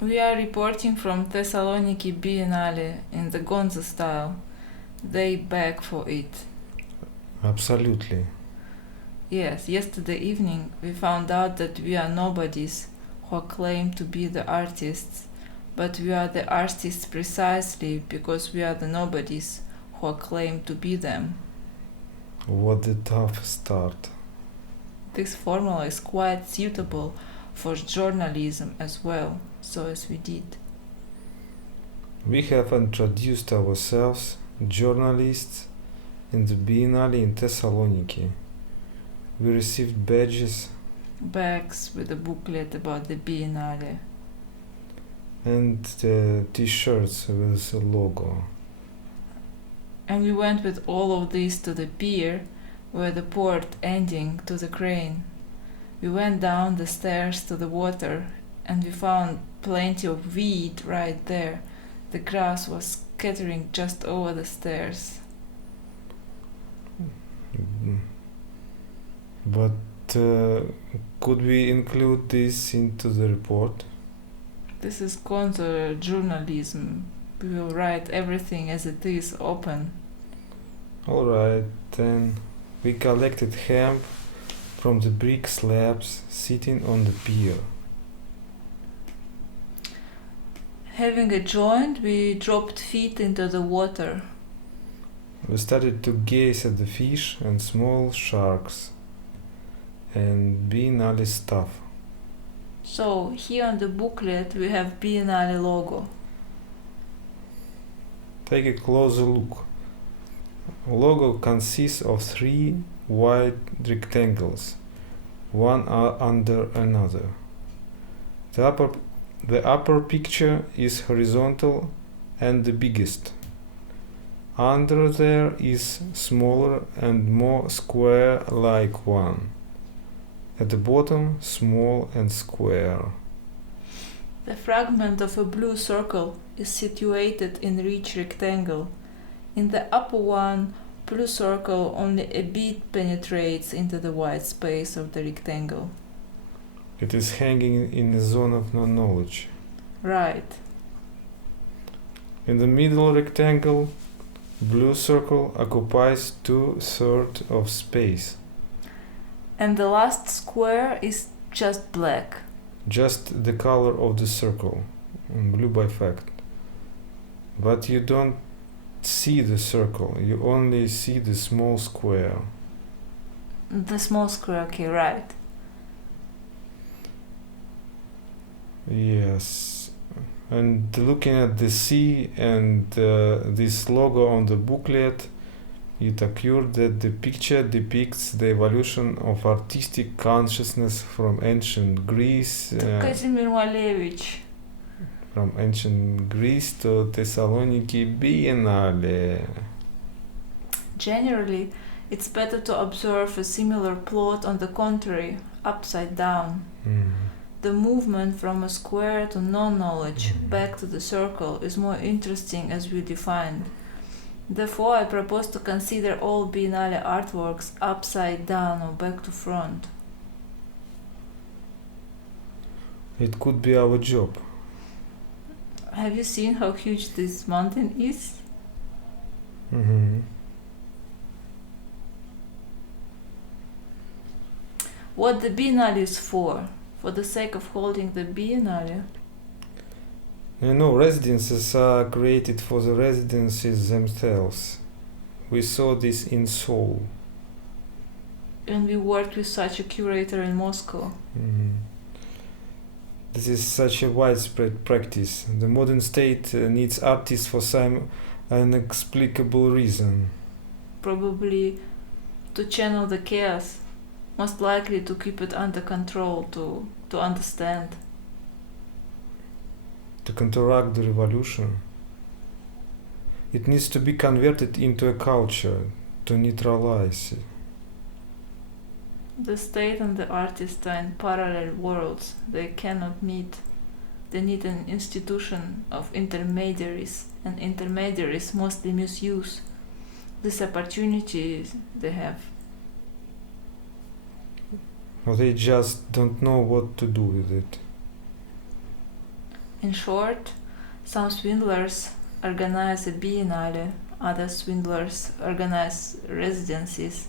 We are reporting from Thessaloniki Biennale in the Gonzo style. They beg for it. Absolutely. Yes, yesterday evening we found out that we are nobodies who claim to be the artists, but we are the artists precisely because we are the nobodies who claim to be them. What a tough start. This formula is quite suitable for journalism as well, so as we did. We have introduced ourselves, journalists, in the Biennale in Thessaloniki. We received badges Bags with a booklet about the Biennale. and t-shirts with a logo. And we went with all of this to the pier, where the port ending to the crane. We went down the stairs to the water, and we found plenty of weed right there. The grass was scattering just over the stairs. But could we include this into the report? This is Gonzo journalism. We will write everything as it is open. Alright, then we collected hemp from the brick slabs sitting on the pier. Having a joint, we dropped feet into the water. We started to gaze at the fish and small sharks and Biennale stuff. So here on the booklet we have Biennale logo. Take a closer look. Logo consists of three wide rectangles, one under another. The upper picture is horizontal and the biggest. Under there is smaller and more square-like one. At the bottom, small and square. The fragment of a blue circle is situated in each rectangle. In the upper one, blue circle only a bit penetrates into the white space of the rectangle. It is hanging in a zone of no knowledge. Right. In the middle rectangle, blue circle occupies 2/3 of space. And the last square is just black. Just the color of the circle, blue by fact. But you don't see the circle, you only see the small square. The small square, okay, right. Yes. And looking at the sea and this logo on the booklet, it occurred that the picture depicts the evolution of artistic consciousness from ancient Greece Kazimir Malevich. from ancient Greece to Thessaloniki Biennale. Generally, it's better to observe a similar plot on the contrary, upside down. The movement from a square to non-knowledge back to the circle is more interesting as we defined. Therefore, I propose to consider all Biennale artworks upside down or back to front. It could be our job. Have you seen how huge this mountain is? What the Biennale is for? For the sake of holding the Biennale? You know, residences are created for the residences themselves. We saw this in Seoul. And we worked with such a curator in Moscow. This is such a widespread practice. The modern state needs artists for some inexplicable reason. Probably to channel the chaos, most likely to keep it under control, to understand. To counteract the revolution. It needs to be converted into a culture, to neutralize it. The state and the artist are in parallel worlds. They cannot meet. They need an institution of intermediaries, and intermediaries mostly misuse this opportunity they have. Or they just don't know what to do with it. In short, some swindlers organize a biennale, other swindlers organize residencies,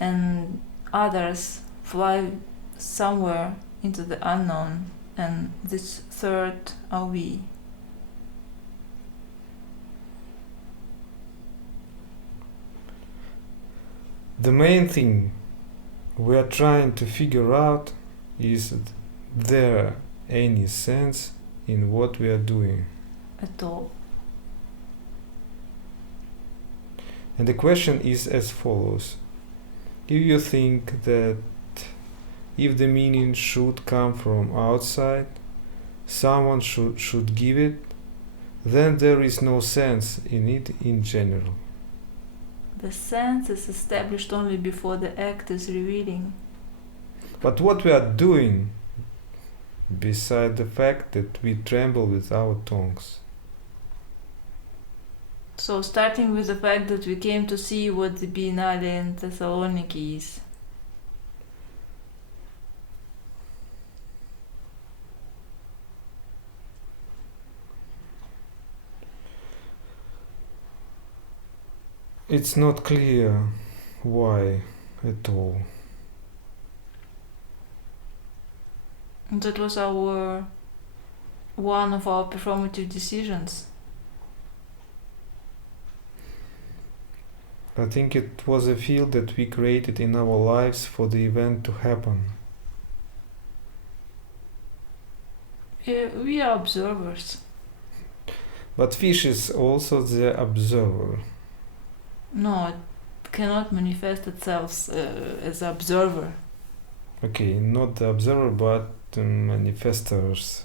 and others fly somewhere into the unknown, and this third are we. The main thing we are trying to figure out is there any sense in what we are doing? At all. And the question is as follows. If you think that if the meaning should come from outside, someone should give it, then there is no sense in it in general. The sense is established only before the act is revealing. But what we are doing, beside the fact that we tremble with our tongues? So starting with the fact that we came to see what the Biennale in Thessaloniki is. It's not clear why at all. That was one of our performative decisions. I think it was a field that we created in our lives for the event to happen. We are observers. But fish is also the observer. No, it cannot manifest itself as an observer. Okay, not the observer, but the manifestors.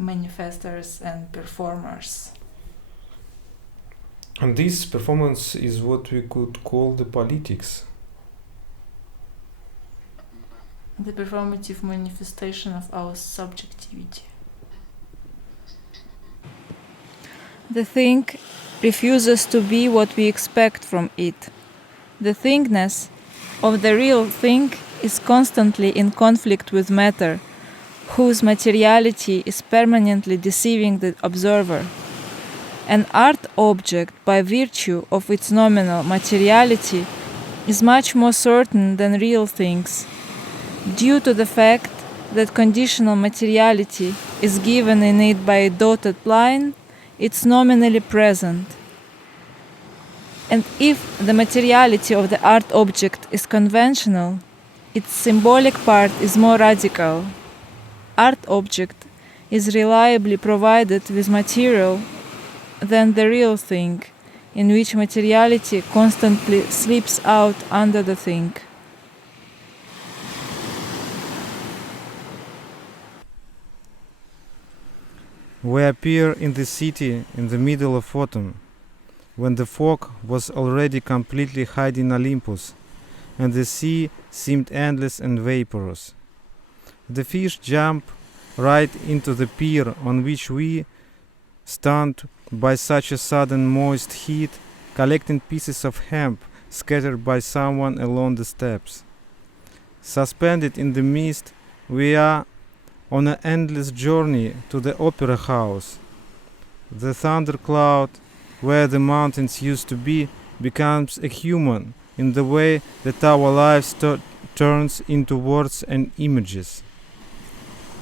Manifestors and performers. And this performance is what we could call the politics. The performative manifestation of our subjectivity. The thing refuses to be what we expect from it. The thingness of the real thing is constantly in conflict with matter, whose materiality is permanently deceiving the observer. An art object, by virtue of its nominal materiality, is much more certain than real things, due to the fact that conditional materiality is given in it by a dotted line. It's nominally present. And if the materiality of the art object is conventional, its symbolic part is more radical. Art object is reliably provided with material than the real thing, in which materiality constantly slips out under the thing. We appear in the city in the middle of autumn, when the fog was already completely hiding Olympus, and the sea seemed endless and vaporous. The fish jump right into the pier on which we, stunned by such a sudden moist heat, collecting pieces of hemp scattered by someone along the steps. Suspended in the mist, we are on an endless journey to the opera house. The thundercloud, where the mountains used to be, becomes a human in the way that our lives turns into words and images.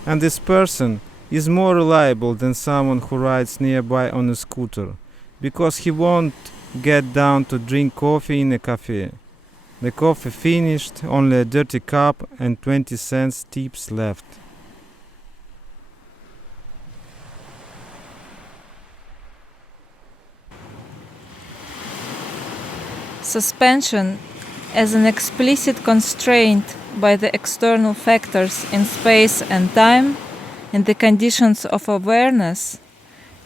And this person is more reliable than someone who rides nearby on a scooter, because he won't get down to drink coffee in a cafe. The coffee finished, only a dirty cup and 20 cents tips left. Suspension as an explicit constraint by the external factors in space and time and the conditions of awareness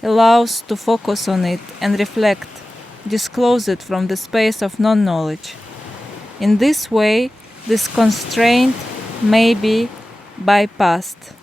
allows to focus on it and reflect, disclose it from the space of non-knowledge. In this way, this constraint may be bypassed.